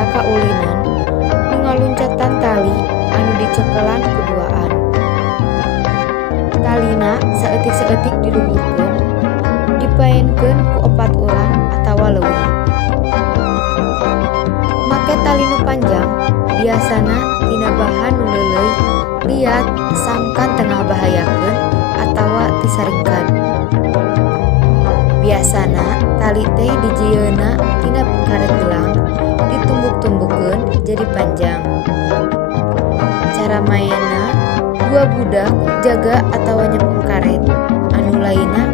eta kaulinan nu ngaluncatan tali anu dicekelan kuduaan. Talina saeutik-saeutik diluhurkeun, dipaenkeun ku 4 urang atawa leuwih. Make tali nu panjang biasana tina bahan nu leuleuy liat sangkan tengah bahayakeun atawa disaringkan. Biasana tali teh dijieuna tina karet gelang ditumbuk-tumbukkeun jadi panjang. Cara mainna, 2 budak jaga atawa nyepeng karet, anu lainna